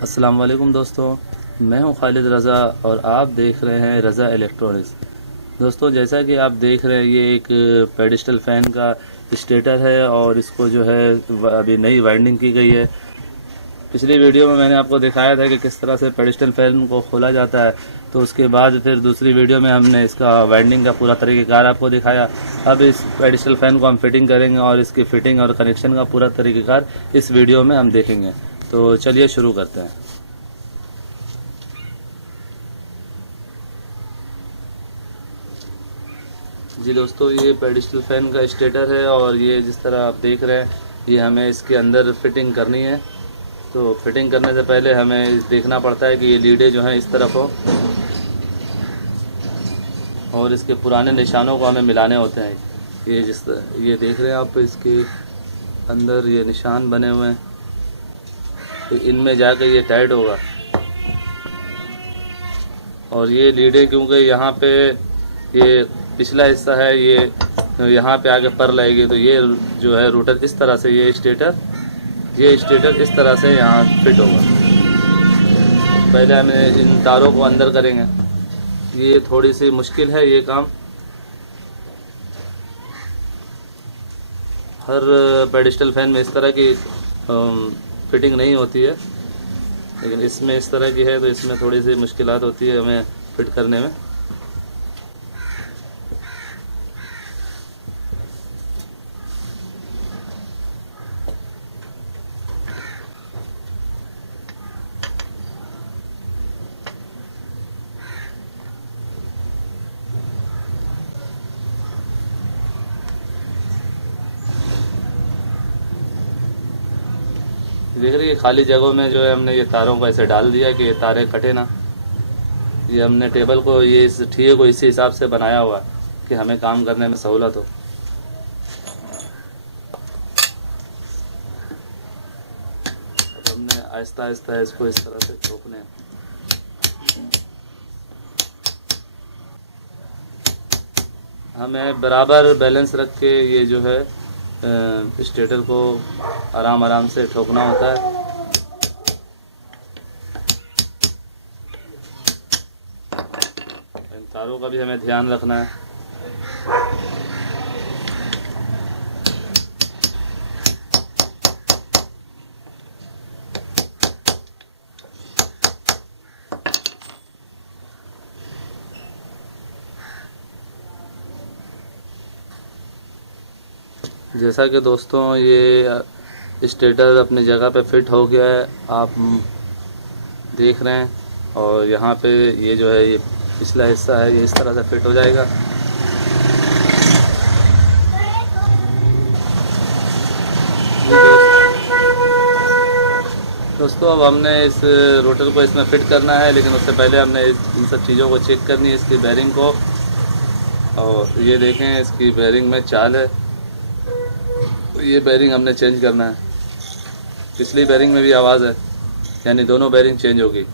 अस्सलाम वालेकुम दोस्तों, मैं हूं खालिद रज़ा और आप देख रहे हैं रज़ा इलेक्ट्रॉनिक्स। दोस्तों, जैसा कि आप देख रहे हैं, ये एक पेडिस्टल फ़ैन का स्टेटर है और इसको जो है अभी नई वाइंडिंग की गई है। पिछली वीडियो में मैंने आपको दिखाया था कि किस तरह से पेडिस्टल फ़ैन को खोला जाता है, तो उसके बाद फिर दूसरी वीडियो में हमने इसका वाइंडिंग का पूरा तरीक़ेकार आपको दिखाया। अब इस पेडिस्टल फ़ैन को हम फिटिंग करेंगे और इसकी फ़िटिंग और कनेक्शन का पूरा तरीक़ेकार इस वीडियो में हम देखेंगे। तो चलिए शुरू करते हैं। जी दोस्तों, ये पेडिस्टल फ़ैन का स्टेटर है और ये जिस तरह आप देख रहे हैं, ये हमें इसके अंदर फिटिंग करनी है। तो फिटिंग करने से पहले हमें देखना पड़ता है कि ये लीडें जो हैं इस तरफ हो और इसके पुराने निशानों को हमें मिलाने होते हैं। ये देख रहे हैं आप, इसके अंदर ये निशान बने हुए हैं, तो इनमें जाकर ये टाइट होगा। और ये लीडें क्योंकि यहाँ पे ये पिछला हिस्सा है, ये यहाँ पे आगे पर लगेगी, तो ये जो है रूटर इस तरह से ये स्टेटर इस तरह से यहाँ फिट होगा। पहले हमें इन तारों को अंदर करेंगे। ये थोड़ी सी मुश्किल है ये काम। हर पेडिस्टल फैन में इस तरह की फिटिंग नहीं होती है, लेकिन इसमें इस तरह की है, तो इसमें थोड़ी सी मुश्किलात होती है हमें फिट करने में। देख रही है, खाली जगहों में जो है हमने ये तारों को ऐसे डाल दिया कि ये तारें कटे ना। ये हमने टेबल को, ये इस ठिए को इसी हिसाब से बनाया हुआ है कि हमें काम करने में सहूलत हो। अब हमने आहिस्ता आहिस्ता इसको इस तरह से ठोकने हैं। हमें बराबर बैलेंस रख के ये जो है स्टेटर को आराम आराम से ठोकना होता है। इन तारों का भी हमें ध्यान रखना है। जैसा कि दोस्तों, ये स्टेटर अपनी जगह पे फिट हो गया है, आप देख रहे हैं। और यहाँ पे ये जो है, ये पिछला हिस्सा है, ये इस तरह से फिट हो जाएगा। दोस्तों, अब हमने इस रोटर को इसमें फिट करना है, लेकिन उससे पहले हमने इन सब चीज़ों को चेक करनी है, इसकी बेरिंग को। और ये देखें, इसकी बेरिंग में चाल है, तो ये बेरिंग हमने चेंज करना है। पिछली बेरिंग में भी आवाज़ है, यानी दोनों बेरिंग चेंज होगी।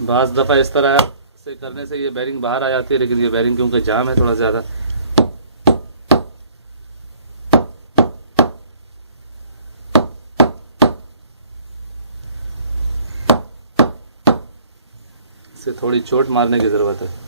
बाज़ दफ़ा इस तरह से करने से ये बेरिंग बाहर आ जाती है, लेकिन ये बेरिंग क्योंकि जाम है थोड़ा ज़्यादा, इसे थोड़ी चोट मारने की ज़रूरत है।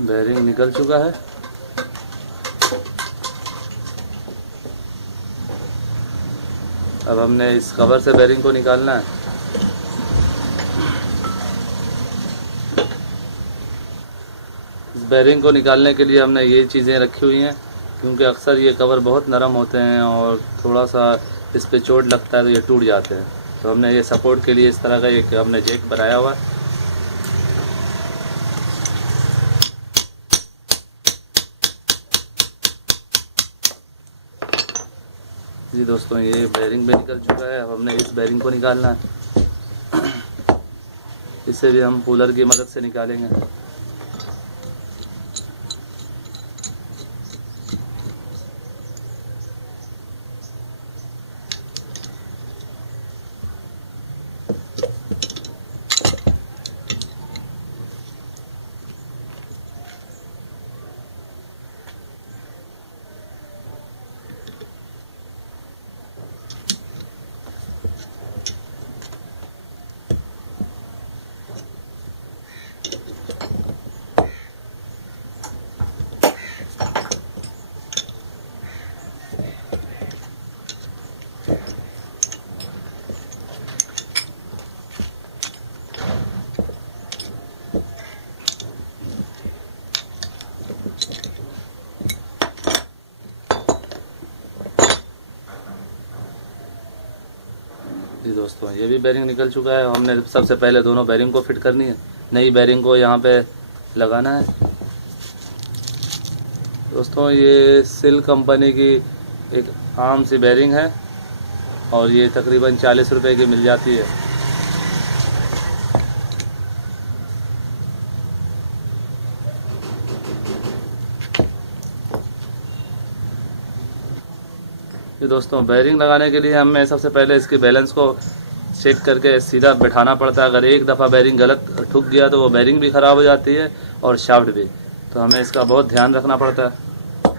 बेरिंग निकल चुका है। अब हमने इस कवर से बेरिंग को निकालना है। इस बैरिंग को निकालने के लिए हमने ये चीज़ें रखी हुई हैं, क्योंकि अक्सर ये कवर बहुत नरम होते हैं और थोड़ा सा इस पे चोट लगता है तो ये टूट जाते हैं। तो हमने ये सपोर्ट के लिए इस तरह का एक हमने जैक बनाया हुआ है। जी दोस्तों, ये बैरिंग भी निकल चुका है। अब हमने इस बैरिंग को निकालना है। इसे भी हम पुलर की मदद से निकालेंगे। जी दोस्तों, ये भी बैरिंग निकल चुका है। हमने सबसे पहले दोनों बैरिंग को फिट करनी है। नई बैरिंग को यहाँ पे लगाना है। दोस्तों, ये सिल कंपनी की एक आम सी बैरिंग है और ये तकरीबन 40 रुपए की मिल जाती है। ये दोस्तों, बैरिंग लगाने के लिए हमें सबसे पहले इसके बैलेंस को चेक करके सीधा बिठाना पड़ता है। अगर एक दफ़ा बैरिंग गलत ठुक गया तो वो बैरिंग भी ख़राब हो जाती है और शाफ्ट भी। तो हमें इसका बहुत ध्यान रखना पड़ता है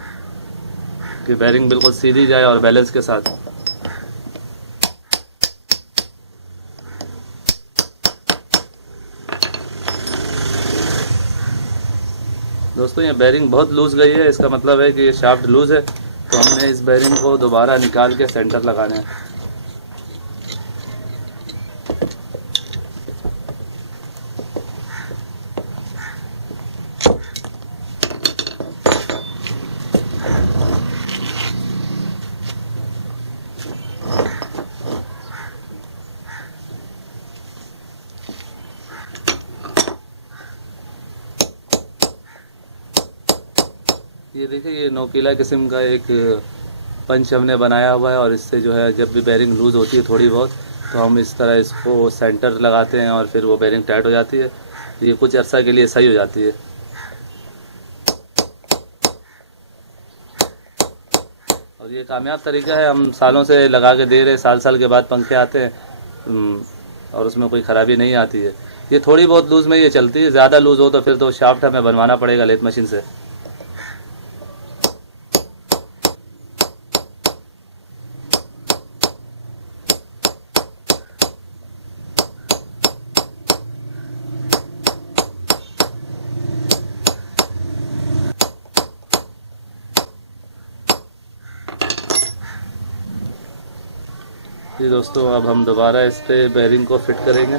कि बैरिंग बिल्कुल सीधी जाए और बैलेंस के साथ। दोस्तों, ये बैरिंग बहुत लूज़ गई है, इसका मतलब है कि ये शाफ्ट लूज़ है। तो हमने इस बैरिंग को दोबारा निकाल के सेंटर लगाना है। ये देखिए, ये नोकीला किस्म का एक पंच हमने बनाया हुआ है और इससे जो है जब भी बैरिंग लूज़ होती है थोड़ी बहुत, तो हम इस तरह इसको सेंटर लगाते हैं और फिर वो बैरिंग टाइट हो जाती है। तो ये कुछ अर्सा के लिए सही हो जाती है। और ये कामयाब तरीका है, हम सालों से लगा के दे रहे, साल साल के बाद पंखे आते हैं और उसमें कोई ख़राबी नहीं आती है। ये थोड़ी बहुत लूज़ में ये चलती है, ज़्यादा लूज़ हो तो फिर तो शाफ्ट हमें बनवाना पड़ेगा लेथ मशीन से। जी दोस्तों, अब हम दोबारा इस पे बैरिंग को फिट करेंगे।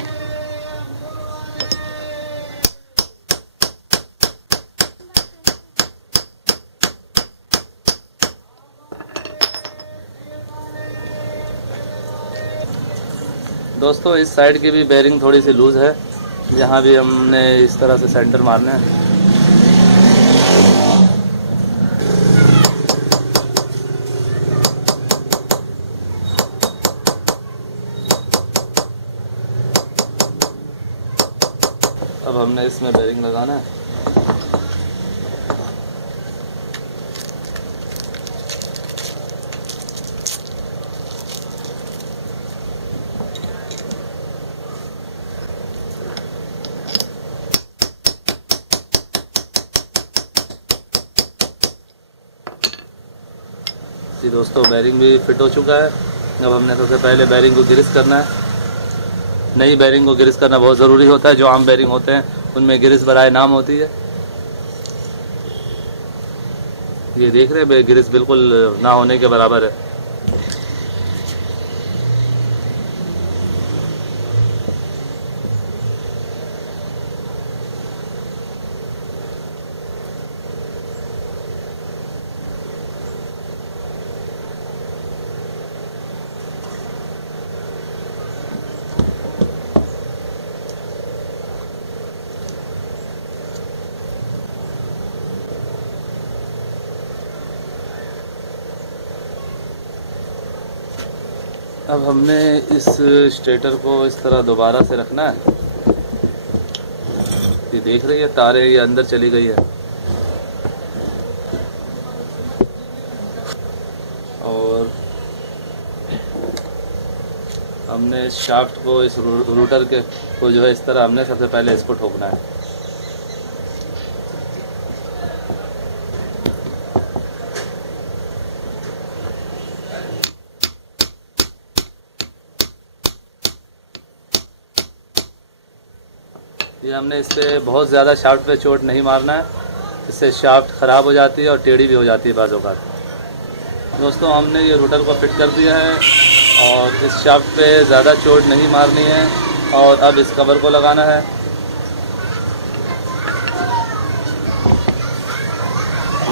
दोस्तों, इस साइड की भी बैरिंग थोड़ी सी लूज़ है, यहाँ भी हमने इस तरह से सेंटर मारना है। अब हमने इसमें बैरिंग लगाना है। जी दोस्तों, बैरिंग भी फिट हो चुका है। अब हमने सबसे पहले बैरिंग को ग्रीस करना है। नई बैरिंग को ग्रीस करना बहुत ज़रूरी होता है। जो आम बैरिंग होते हैं उनमें ग्रीस बराए नाम होती है। ये देख रहे हैं, ग्रीस बिल्कुल ना होने के बराबर है। अब हमने इस स्टेटर को इस तरह दोबारा से रखना है। ये देख रही है तारे ये अंदर चली गई है। और हमने इस शाफ्ट को इस रूटर के को जो है इस तरह हमने सबसे पहले इसको ठोकना है। ये हमने इससे बहुत ज़्यादा शाफ्ट पे चोट नहीं मारना है, इससे शाफ्ट ख़राब हो जाती है और टेढ़ी भी हो जाती है बाज़ औक़ात। दोस्तों हमने ये रूटर को फिट कर दिया है और इस शाफ्ट पे ज़्यादा चोट नहीं मारनी है। और अब इस कवर को लगाना है।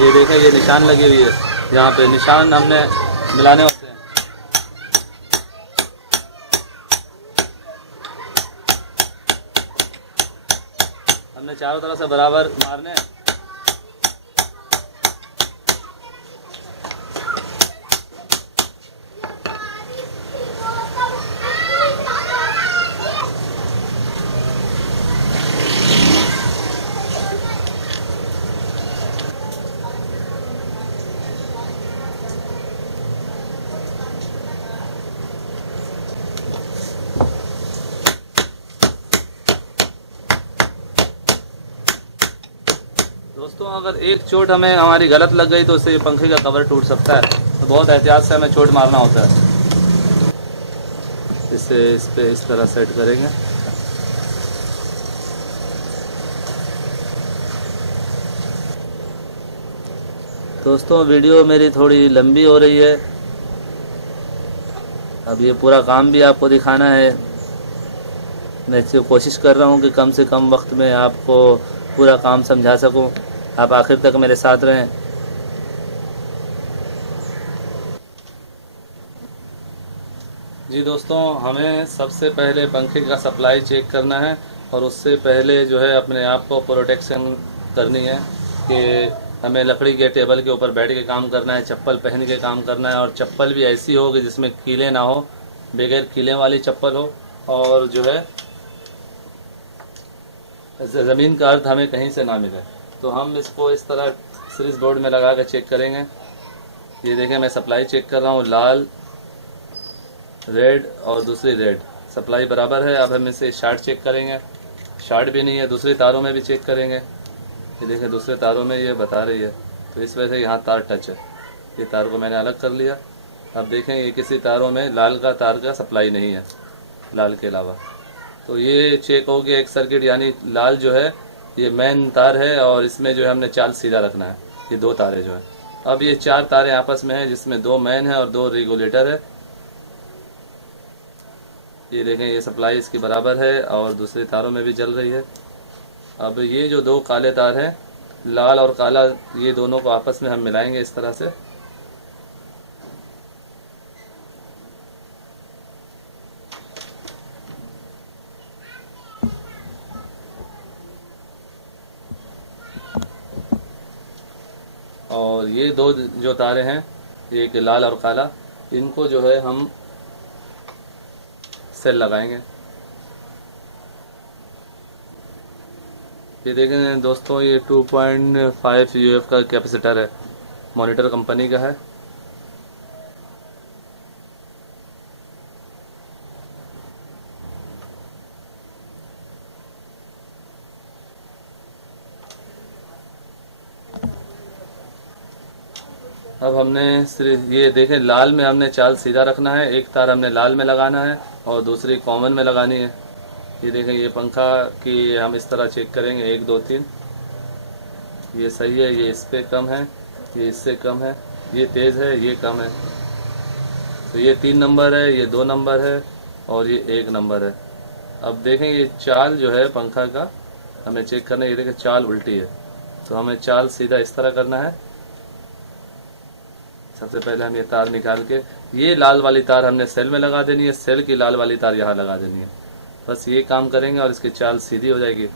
ये देखें ये निशान लगी हुई है, यहाँ पे निशान हमने मिलाने होते हैं। हमने चारों तरफ से बराबर मारने हैं। दोस्तों अगर एक चोट हमें हमारी गलत लग गई तो उससे पंखे का कवर टूट सकता है, तो बहुत एहतियात से हमें चोट मारना होता है। इसे इस पे इस तरह सेट करेंगे। दोस्तों वीडियो मेरी थोड़ी लंबी हो रही है, अब ये पूरा काम भी आपको दिखाना है। मैं इससे कोशिश कर रहा हूँ कि कम से कम वक्त में आपको पूरा काम समझा सकूँ। आप आखिर तक मेरे साथ रहें। जी दोस्तों, हमें सबसे पहले पंखे का सप्लाई चेक करना है और उससे पहले जो है अपने आप को प्रोटेक्शन करनी है कि हमें लकड़ी के टेबल के ऊपर बैठ के काम करना है, चप्पल पहन के काम करना है। और चप्पल भी ऐसी हो कि जिसमें कीलें ना हो, बगैर कीलें वाली चप्पल हो। और जो है ज़मीन का अर्थ हमें कहीं से ना मिले। तो हम इसको इस तरह सीरीज बोर्ड में लगा कर चेक करेंगे। ये देखें मैं सप्लाई चेक कर रहा हूँ, लाल, रेड और दूसरी रेड सप्लाई बराबर है। अब हम इसे शार्ट चेक करेंगे, शार्ट भी नहीं है। दूसरी तारों में भी चेक करेंगे। ये देखें दूसरे तारों में ये बता रही है, तो इस वजह से यहाँ तार टच है। ये तार को मैंने अलग कर लिया। अब देखें ये किसी तारों में लाल का तार का सप्लाई नहीं है, लाल के अलावा। तो ये चेक हो गया एक सर्किट, यानी लाल जो है ये मेन तार है और इसमें जो है हमने चाल सीधा रखना है। ये दो तारें जो हैं, अब ये चार तारें आपस में हैं जिसमें दो मेन है और दो रेगुलेटर है। ये देखें ये सप्लाई इसकी बराबर है और दूसरी तारों में भी चल रही है। अब ये जो दो काले तार हैं, लाल और काला, ये दोनों को आपस में हम मिलाएंगे इस तरह से। और ये दो जो तारे हैं, एक लाल और काला, इनको जो है हम सेल लगाएंगे। ये देखें दोस्तों, ये 2.5 UF का कैपेसिटर है, मॉनिटर कंपनी का है। अब हमने सिर्फ ये देखें लाल में हमने चाल सीधा रखना है, एक तार हमने लाल में लगाना है और दूसरी कॉमन में लगानी है। ये देखें ये पंखा की हम इस तरह चेक करेंगे, 1 2 3, ये सही है, ये इस पे कम है, ये इससे कम है, ये तेज़ है, ये कम है। तो ये 3 नंबर है, ये 2 नंबर है और ये 1 नंबर है। अब देखें ये चाल जो है पंखा का हमें चेक करना है। ये देखें चाल उल्टी है, तो हमें चाल सीधा इस तरह करना है। सबसे पहले हम ये तार निकाल के, ये लाल वाली तार हमने सेल में लगा देनी है, सेल की लाल वाली तार यहाँ लगा देनी है। बस ये काम करेंगे और इसकी चाल सीधी हो जाएगी।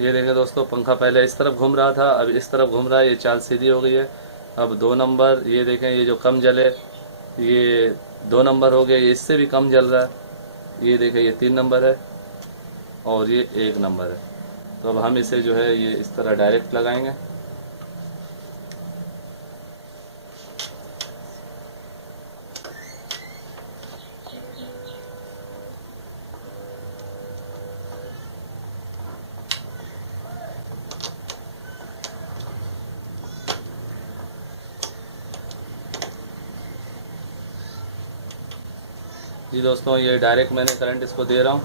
ये देखें दोस्तों, पंखा पहले इस तरफ घूम रहा था, अब इस तरफ घूम रहा है, ये चाल सीधी हो गई है। अब 2 नंबर, ये देखें, ये जो कम जले, ये 2 नंबर हो गया, ये इससे भी कम जल रहा है। ये देखें, ये 3 नंबर है और ये 1 नंबर है। तो अब हम इसे जो है ये इस तरह डायरेक्ट लगाएंगे। जी दोस्तों, ये डायरेक्ट मैंने करंट इसको दे रहा हूँ।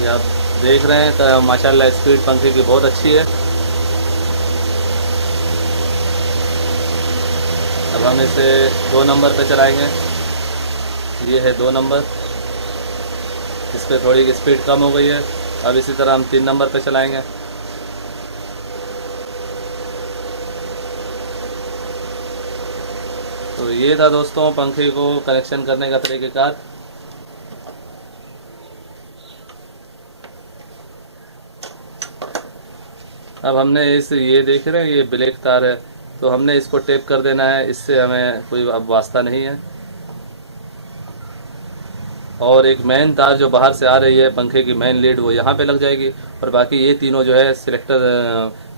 ये आप देख रहे हैं तो माशाल्लाह स्पीड पंखे की बहुत अच्छी है। अब हम इसे 2 नंबर पे चलाएंगे। ये है 2 नंबर, इस पर थोड़ी स्पीड कम हो गई है। अब इसी तरह हम 3 नंबर पे चलाएंगे। तो ये था दोस्तों पंखे को कनेक्शन करने का तरीक़ेकार। अब हमने ये देख रहे हैं, ये ब्लैक तार है, तो हमने इसको टेप कर देना है, इससे हमें कोई अब वास्ता नहीं है। और एक मेन तार जो बाहर से आ रही है पंखे की मेन लीड, वो यहाँ पे लग जाएगी, और बाकी ये तीनों जो है सिलेक्टर,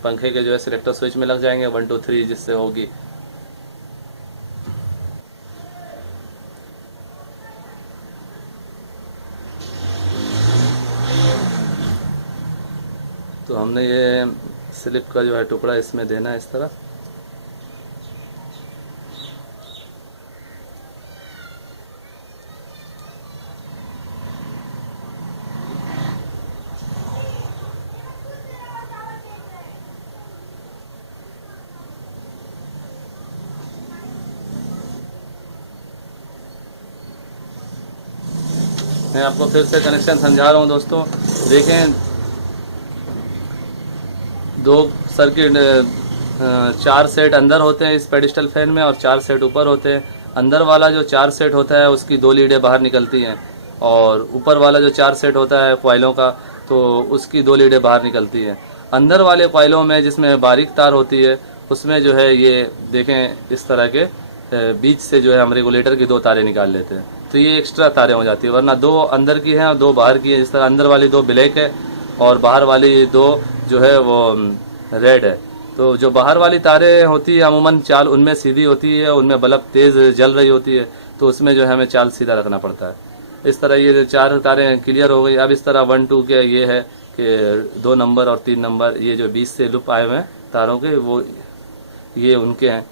पंखे के जो है सिलेक्टर स्विच में लग जाएंगे 1 2 3, जिससे होगी। तो हमने ये स्लिप का जो है टुकड़ा इसमें देना है इस तरह। मैं आपको फिर से कनेक्शन समझा रहा हूँ दोस्तों। देखें, 2 सर्किट, 4 सेट अंदर होते हैं इस पेडिस्टल फैन में और 4 सेट ऊपर होते हैं। अंदर वाला जो 4 सेट होता है उसकी 2 लीडें बाहर निकलती हैं, और ऊपर वाला जो 4 सेट होता है कॉइलों का, तो उसकी 2 लीडें बाहर निकलती हैं। अंदर वाले कॉइलों में जिसमें बारीक तार होती है, उसमें जो है ये देखें इस तरह के बीच से जो है हम रेगुलेटर की 2 तारें निकाल लेते हैं, तो ये एक्स्ट्रा तारें हो जाती है। वरना 2 अंदर की हैं और 2 बाहर की हैं। जिस तरह अंदर वाली 2 ब्लैक है और बाहर वाली 2 जो है वो रेड है। तो जो बाहर वाली तारें होती है अमूमन चाल उनमें सीधी होती है, उनमें बल्ब तेज़ जल रही होती है, तो उसमें जो है हमें चाल सीधा रखना पड़ता है। इस तरह ये 4 तारें क्लियर हो गई। अब इस तरह 1 2 के ये है कि 2 नंबर और 3 नंबर, ये जो बीच से लुप आए हुए हैं तारों के, वो ये उनके हैं।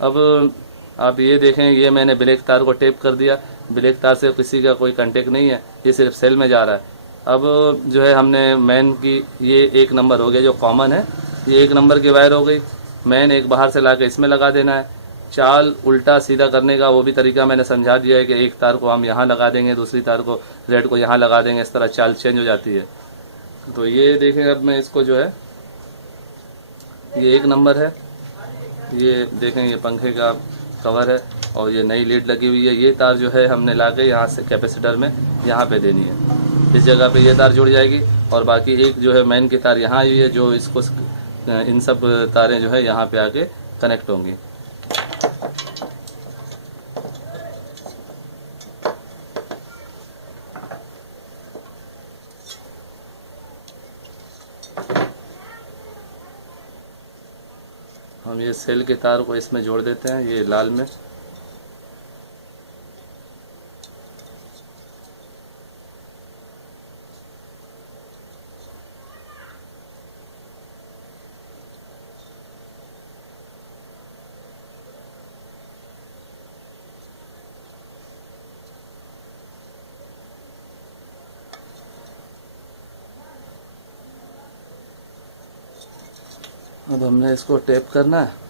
अब आप ये देखें, ये मैंने ब्लैक तार को टेप कर दिया। ब्लैक तार से किसी का कोई कांटेक्ट नहीं है, ये सिर्फ सेल में जा रहा है। अब जो है हमने मैन की, ये 1 नंबर हो गया जो कॉमन है, ये 1 नंबर की वायर हो गई। मैन एक बाहर से ला के इसमें लगा देना है। चाल उल्टा सीधा करने का वो भी तरीका मैंने समझा दिया है कि एक तार को हम यहाँ लगा देंगे, दूसरी तार को रेड को यहाँ लगा देंगे, इस तरह चाल चेंज हो जाती है। तो ये देखें, अब मैं इसको जो है, ये 1 नंबर है, ये देखें ये पंखे का कवर है और ये नई लीड लगी हुई है। ये तार जो है हमने ला के यहाँ से कैपेसिटर में यहाँ पे देनी है, इस जगह पे ये तार जुड़ जाएगी। और बाकी एक जो है मेन की तार यहाँ आई हुई है, जो इसको इन सब तारें जो है यहाँ पे आके कनेक्ट होंगी। हम ये सेल के तार को इसमें जोड़ देते हैं, ये लाल में। अब हमने इसको टेप करना है।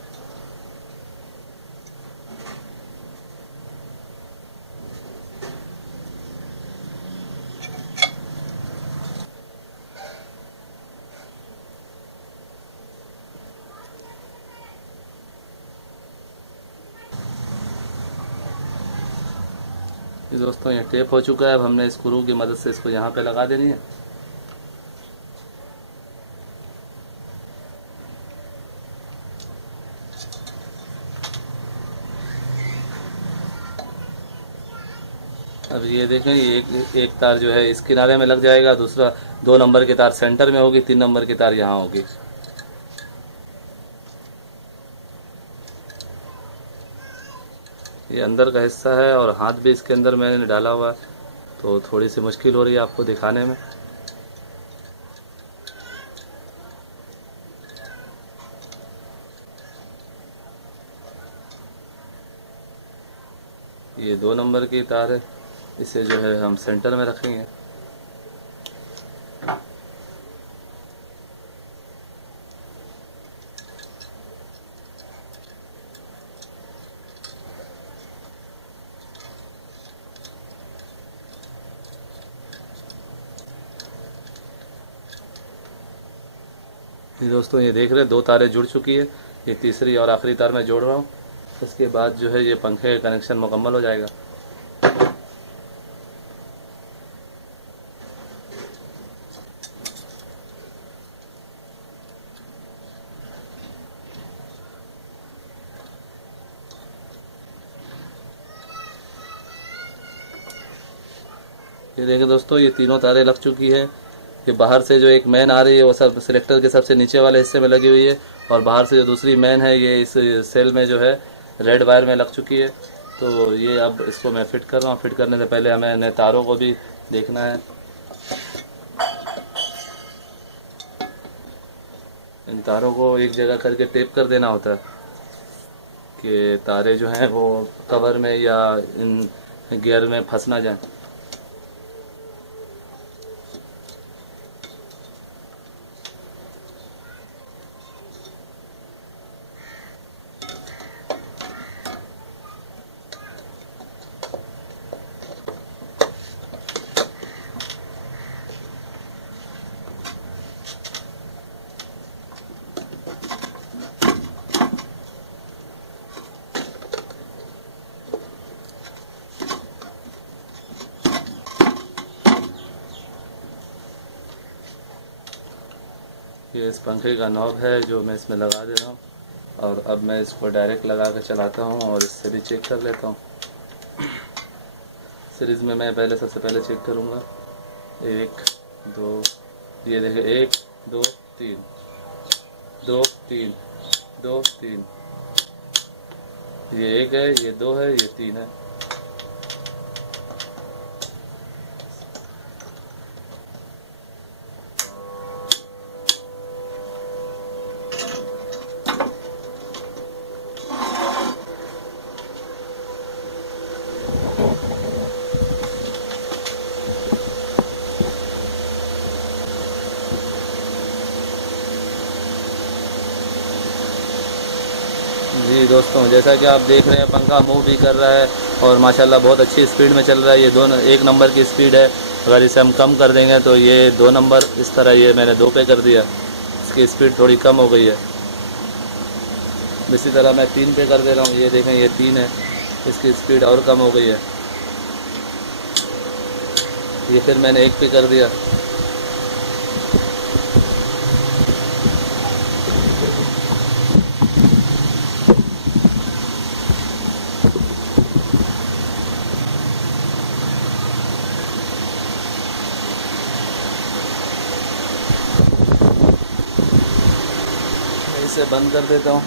ये दोस्तों ये टेप हो चुका है। अब हमने स्क्रू की मदद से इसको यहाँ पे लगा देनी है। अब ये देखें, ये एक तार जो है इस किनारे में लग जाएगा, दूसरा 2 नंबर की तार सेंटर में होगी, 3 नंबर की तार यहाँ होगी। ये अंदर का हिस्सा है और हाथ भी इसके अंदर मैंने डाला हुआ है, तो थोड़ी सी मुश्किल हो रही है आपको दिखाने में। ये 2 नंबर की तार है, इसे जो है हम सेंटर में रखेंगे। ये दोस्तों ये देख रहे हैं 2 तारें जुड़ चुकी है। ये तीसरी और आखिरी तार मैं जोड़ रहा हूँ। इसके बाद जो है ये पंखे का कनेक्शन मुकम्मल हो जाएगा। ये देखें दोस्तों, ये तीनों तारें लग चुकी है। ये बाहर से जो एक मैन आ रही है वो सब सिलेक्टर के सबसे नीचे वाले हिस्से में लगी हुई है, और बाहर से जो दूसरी मैन है ये इस सेल में जो है रेड वायर में लग चुकी है। तो ये अब इसको मैं फिट कर रहा हूँ। फिट करने से पहले हमें तारों को भी देखना है। इन तारों को एक जगह करके टेप कर देना होता है कि तारे जो हैं वो कवर में या इन गियर में फंस ना जाए। ये इस पंखे का नॉब है जो मैं इसमें लगा दे रहा हूँ, और अब मैं इसको डायरेक्ट लगा कर चलाता हूँ और इससे भी चेक कर लेता हूँ। सीरीज़ में मैं सबसे पहले चेक करूँगा। 1 2, ये देखें 1 2 3, 2 3, 2 3, ये 1 है, ये 2 है, ये 3 है। जी दोस्तों, जैसा कि आप देख रहे हैं पंखा मूव भी कर रहा है और माशाल्लाह बहुत अच्छी स्पीड में चल रहा है। ये 1 नंबर की स्पीड है। अगर इसे हम कम कर देंगे तो ये 2 नंबर, इस तरह ये मैंने 2 पे कर दिया, इसकी स्पीड थोड़ी कम हो गई है। इसी तरह मैं 3 पे कर दे रहा हूँ। ये देखें ये 3 है, इसकी स्पीड और कम हो गई है। ये फिर मैंने 1 पे कर दिया। इसे बंद कर देता हूँ।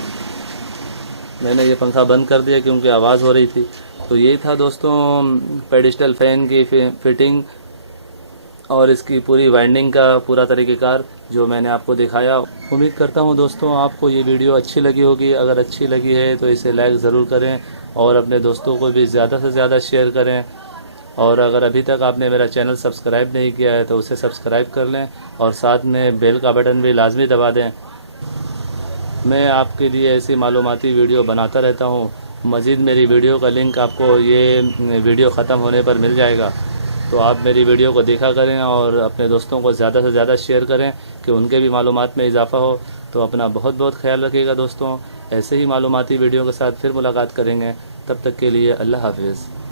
मैंने ये पंखा बंद कर दिया क्योंकि आवाज़ हो रही थी। तो यही था दोस्तों पेडिस्टल फ़ैन की फिटिंग और इसकी पूरी वाइंडिंग का पूरा तरीक़ेकार जो मैंने आपको दिखाया। उम्मीद करता हूँ दोस्तों आपको ये वीडियो अच्छी लगी होगी। अगर अच्छी लगी है तो इसे लाइक ज़रूर करें और अपने दोस्तों को भी ज़्यादा से ज़्यादा शेयर करें। और अगर अभी तक आपने मेरा चैनल सब्सक्राइब नहीं किया है तो उसे सब्सक्राइब कर लें और साथ में बेल का बटन भी लाजमी दबा दें। मैं आपके लिए ऐसी मालूमाती वीडियो बनाता रहता हूँ। मज़ीद मेरी वीडियो का लिंक आपको ये वीडियो ख़त्म होने पर मिल जाएगा, तो आप मेरी वीडियो को देखा करें और अपने दोस्तों को ज़्यादा से ज़्यादा शेयर करें कि उनके भी मालूमात में इजाफ़ा हो। तो अपना बहुत बहुत ख्याल रखिएगा दोस्तों। ऐसे ही मालूमाती वीडियो के साथ फिर मुलाकात करेंगे। तब तक के लिए अल्लाह हाफ़िज़।